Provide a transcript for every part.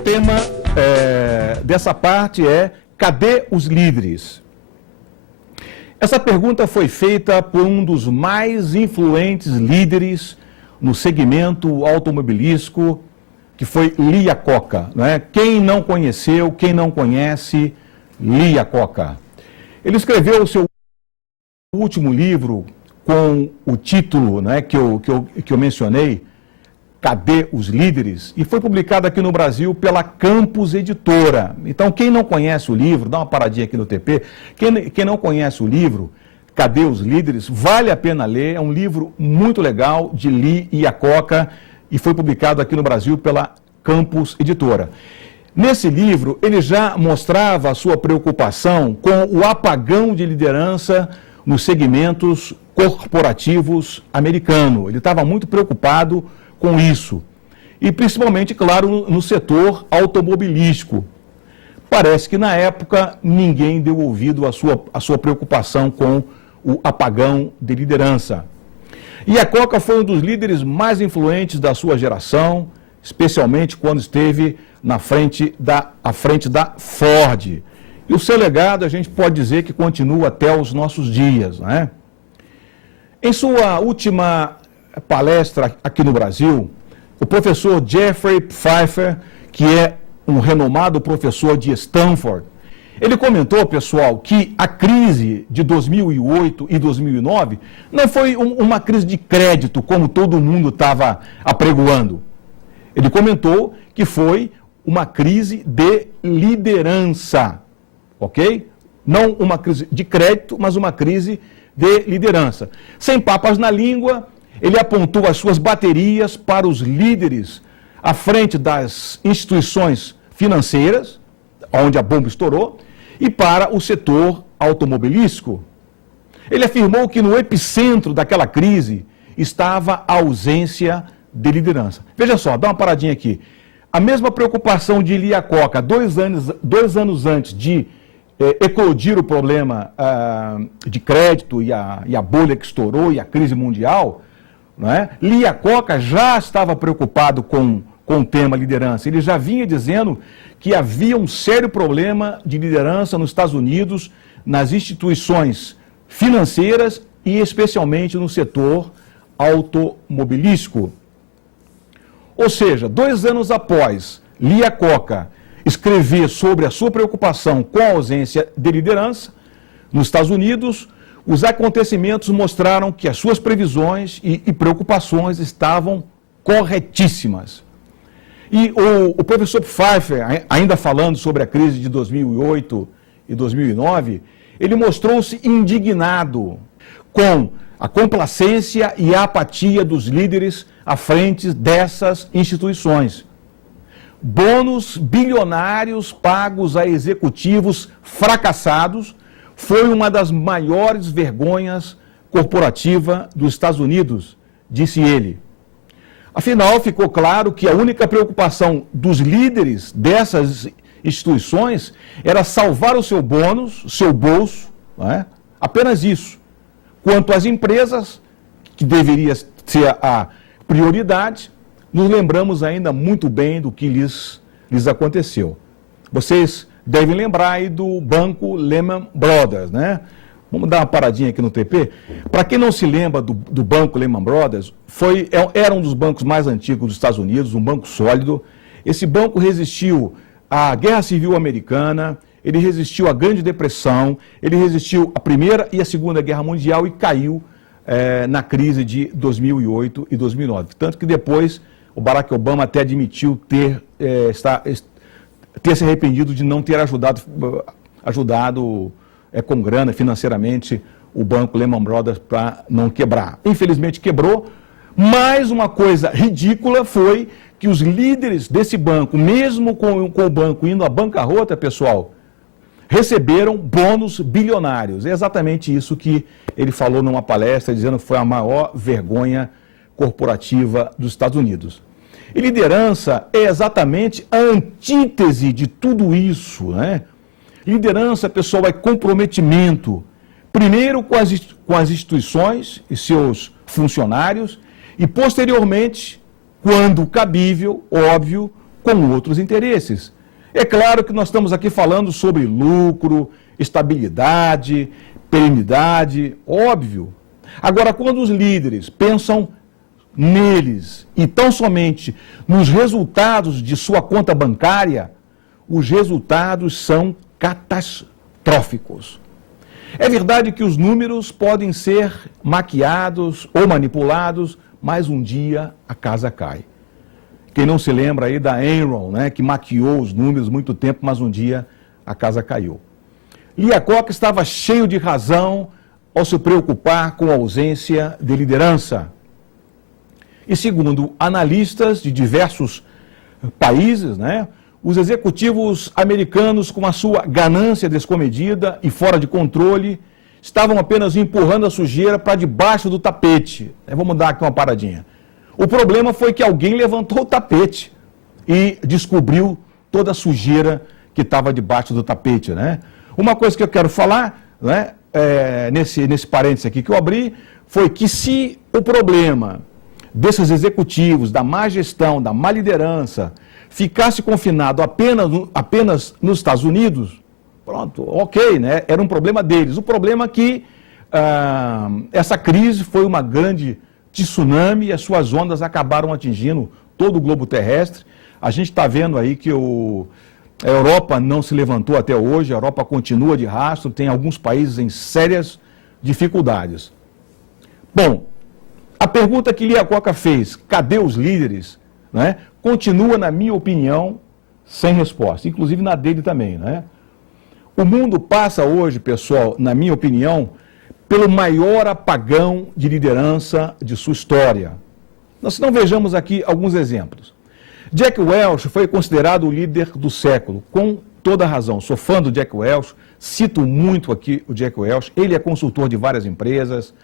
tema dessa parte é: cadê os líderes? Essa pergunta foi feita por um dos mais influentes líderes no segmento automobilístico, que foi Lee Iacocca, né? Quem não conheceu, quem não conhece Lee Iacocca? Ele escreveu o seu último livro com o título, né, que eu mencionei, Cadê os Líderes? E foi publicado aqui no Brasil pela Campos Editora. Então, quem não conhece o livro, dá uma paradinha aqui no TP, quem não conhece o livro, Cadê os Líderes? Vale a pena ler, é um livro muito legal de Lee Iacocca e foi publicado aqui no Brasil pela Campos Editora. Nesse livro, ele já mostrava a sua preocupação com o apagão de liderança nos segmentos corporativos americanos. Ele estava muito preocupado com isso. E principalmente, claro, no setor automobilístico. Parece que na época ninguém deu ouvido à sua preocupação com o apagão de liderança. Iacocca foi um dos líderes mais influentes da sua geração, especialmente quando esteve à frente da Ford. E o seu legado, a gente pode dizer que continua até os nossos dias, né? Em sua última palestra aqui no Brasil, o professor Jeffrey Pfeiffer, que é um renomado professor de Stanford, ele comentou, pessoal, que a crise de 2008 e 2009 não foi uma crise de crédito, como todo mundo estava apregoando. Ele comentou que foi uma crise de liderança, ok? Não uma crise de crédito, mas uma crise de liderança. Sem papas na língua, ele apontou as suas baterias para os líderes à frente das instituições financeiras, onde a bomba estourou, e para o setor automobilístico. Ele afirmou que no epicentro daquela crise estava a ausência de liderança. Veja só, dá uma paradinha aqui. A mesma preocupação de Lee Iacocca, dois anos antes de eclodir o problema de crédito e a bolha que estourou e a crise mundial, né? Lee Iacocca já estava preocupado com o tema liderança. Ele já vinha dizendo que havia um sério problema de liderança nos Estados Unidos, nas instituições financeiras e especialmente no setor automobilístico. Ou seja, 2 anos após Lee Iacocca escrever sobre a sua preocupação com a ausência de liderança nos Estados Unidos, os acontecimentos mostraram que as suas previsões e preocupações estavam corretíssimas. E o professor Pfeiffer, ainda falando sobre a crise de 2008 e 2009, ele mostrou-se indignado com a complacência e a apatia dos líderes à frente dessas instituições. Bônus bilionários pagos a executivos fracassados foi uma das maiores vergonhas corporativas dos Estados Unidos, disse ele. Afinal, ficou claro que a única preocupação dos líderes dessas instituições era salvar o seu bônus, o seu bolso, né? Apenas isso. Quanto às empresas, que deveria ser a prioridade, nos lembramos ainda muito bem do que lhes aconteceu. Vocês devem lembrar aí do banco Lehman Brothers, né? Vamos dar uma paradinha aqui no TP. Para quem não se lembra do banco Lehman Brothers, era um dos bancos mais antigos dos Estados Unidos, um banco sólido. Esse banco resistiu à Guerra Civil Americana, ele resistiu à Grande Depressão, ele resistiu à Primeira e à Segunda Guerra Mundial e caiu na crise de 2008 e 2009. Tanto que depois o Barack Obama até admitiu ter se arrependido de não ter ajudado com grana financeiramente o banco Lehman Brothers para não quebrar. Infelizmente quebrou, mas uma coisa ridícula foi que os líderes desse banco, mesmo com o banco indo à bancarrota, pessoal, receberam bônus bilionários. É exatamente isso que ele falou numa palestra, dizendo que foi a maior vergonha corporativa dos Estados Unidos. E liderança é exatamente a antítese de tudo isso, né? Liderança, pessoal, é comprometimento, primeiro com as instituições e seus funcionários, e posteriormente, quando cabível, óbvio, com outros interesses. É claro que nós estamos aqui falando sobre lucro, estabilidade, perenidade, óbvio. Agora, quando os líderes pensam neles e tão somente nos resultados de sua conta bancária, os resultados são catastróficos. É verdade que os números podem ser maquiados ou manipulados, mas um dia a casa cai. Quem não se lembra aí da Enron, né, que maquiou os números muito tempo, mas um dia a casa caiu. Iacocca estava cheio de razão ao se preocupar com a ausência de liderança. E segundo analistas de diversos países, né, os executivos americanos, com a sua ganância descomedida e fora de controle, estavam apenas empurrando a sujeira para debaixo do tapete. Vamos dar aqui uma paradinha. O problema foi que alguém levantou o tapete e descobriu toda a sujeira que estava debaixo do tapete, né? Uma coisa que eu quero falar, né, nesse parênteses aqui que eu abri, foi que se o problema desses executivos, da má gestão, da má liderança, ficasse confinado apenas nos Estados Unidos, pronto, ok, né? Era um problema deles. O problema é que essa crise foi uma grande tsunami e as suas ondas acabaram atingindo todo o globo terrestre. A gente está vendo aí que a Europa não se levantou até hoje, a Europa continua de rastro, tem alguns países em sérias dificuldades. Bom, a pergunta que Iacocca fez, cadê os líderes, né, continua, na minha opinião, sem resposta, inclusive na dele também, né? O mundo passa hoje, pessoal, na minha opinião, pelo maior apagão de liderança de sua história. Nós não vejamos aqui alguns exemplos. Jack Welch foi considerado o líder do século, com toda razão. Sou fã do Jack Welch, cito muito aqui o Jack Welch, ele é consultor de várias empresas,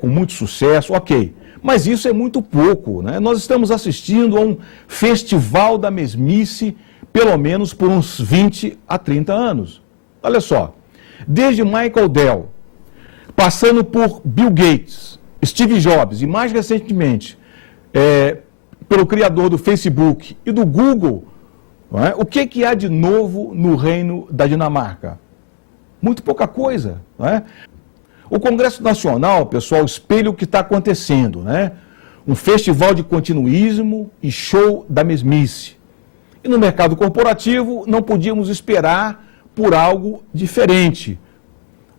com muito sucesso, ok. Mas isso é muito pouco, né? Nós estamos assistindo a um festival da mesmice, pelo menos por uns 20 a 30 anos. Olha só, desde Michael Dell, passando por Bill Gates, Steve Jobs e mais recentemente pelo criador do Facebook e do Google, não é? O que há de novo no reino da Dinamarca? Muito pouca coisa, não é? O Congresso Nacional, pessoal, espelha o que está acontecendo, né? Um festival de continuismo e show da mesmice. E no mercado corporativo não podíamos esperar por algo diferente.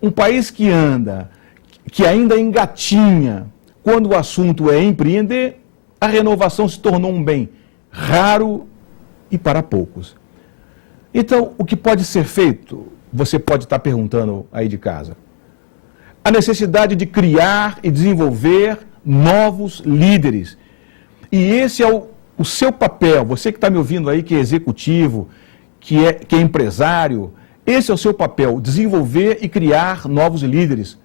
Um país que ainda engatinha quando o assunto é empreender, a renovação se tornou um bem raro e para poucos. Então, o que pode ser feito? Você pode estar perguntando aí de casa. A necessidade de criar e desenvolver novos líderes. E esse é o seu papel, você que está me ouvindo aí, que é executivo, que é empresário, esse é o seu papel, desenvolver e criar novos líderes.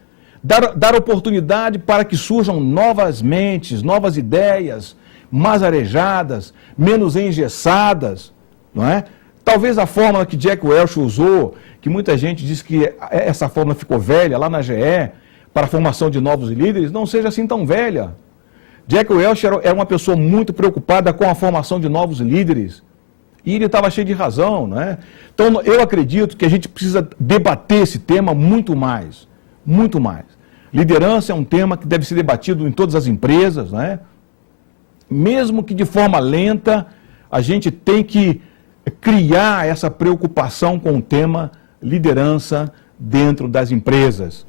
Dar oportunidade para que surjam novas mentes, novas ideias, mais arejadas, menos engessadas, não é? Talvez a fórmula que Jack Welch usou, que muita gente diz que essa fórmula ficou velha lá na GE, para a formação de novos líderes, não seja assim tão velha. Jack Welch era uma pessoa muito preocupada com a formação de novos líderes. E ele estava cheio de razão, não é? Então, eu acredito que a gente precisa debater esse tema muito mais. Muito mais. Liderança é um tema que deve ser debatido em todas as empresas, não é? Mesmo que de forma lenta, a gente tem que criar essa preocupação com o tema liderança dentro das empresas.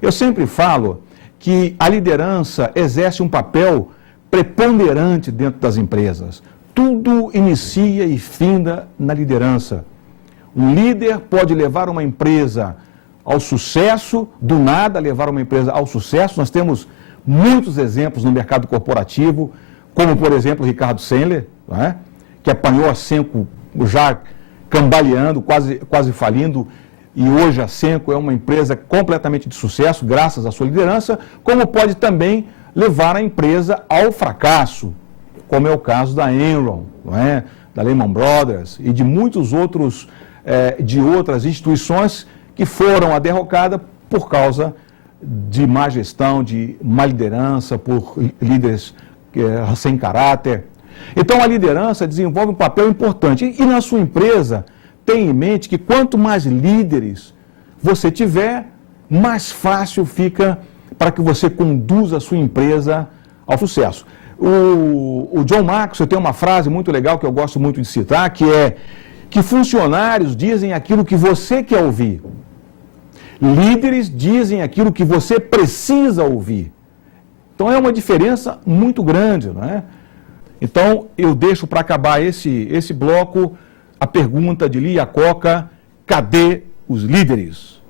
Eu sempre falo que a liderança exerce um papel preponderante dentro das empresas. Tudo inicia e finda na liderança. Um líder pode levar uma empresa ao sucesso, do nada levar uma empresa ao sucesso. Nós temos muitos exemplos no mercado corporativo, como, por exemplo, o Ricardo Sandler, não é? Que apanhou a Cenco já cambaleando, quase falindo, e hoje a Cenco é uma empresa completamente de sucesso, graças à sua liderança, como pode também levar a empresa ao fracasso, como é o caso da Enron, não é? Da Lehman Brothers e de muitos outros, de outras instituições que foram à derrocada por causa de má gestão, de má liderança, por líderes sem caráter. Então, a liderança desenvolve um papel importante. E na sua empresa, tenha em mente que quanto mais líderes você tiver, mais fácil fica para que você conduza a sua empresa ao sucesso. O John Maxwell tem uma frase muito legal que eu gosto muito de citar, que é que funcionários dizem aquilo que você quer ouvir. Líderes dizem aquilo que você precisa ouvir. Então é uma diferença muito grande, não é? Então eu deixo para acabar esse bloco a pergunta de Lia Coca: cadê os líderes?